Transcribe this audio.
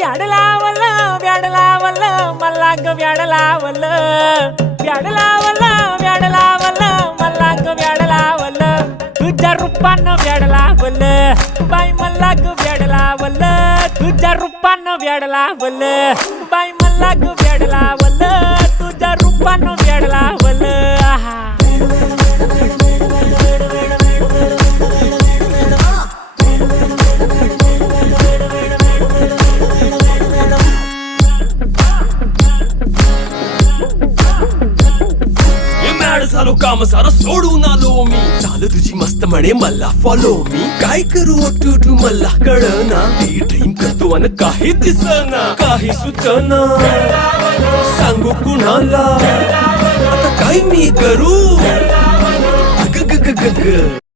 व्याड लावलं व्याड लावलं मला ग व्याड लावलं व्याड लावलं व्याड लावलं मला ग व्याड लावलं तुझ्या रूपानं व्याड लावलं बाई मला ग व्याड लावलं तुझ्या रूपानं व्याड लावलं बाई मला ग व्याड लावलं तुझ्या रूपानं व्याड लावलं आहा झालो काम सारं सोडून आलो मी चाल तुझी मस्त म्हणे मला फॉलो मी काय करू टू मला कळना ती ड्रीम करतो आणि काही दिसना काही सुचना सांगू कुणाला आता काय मी करू ग ग ग ग ग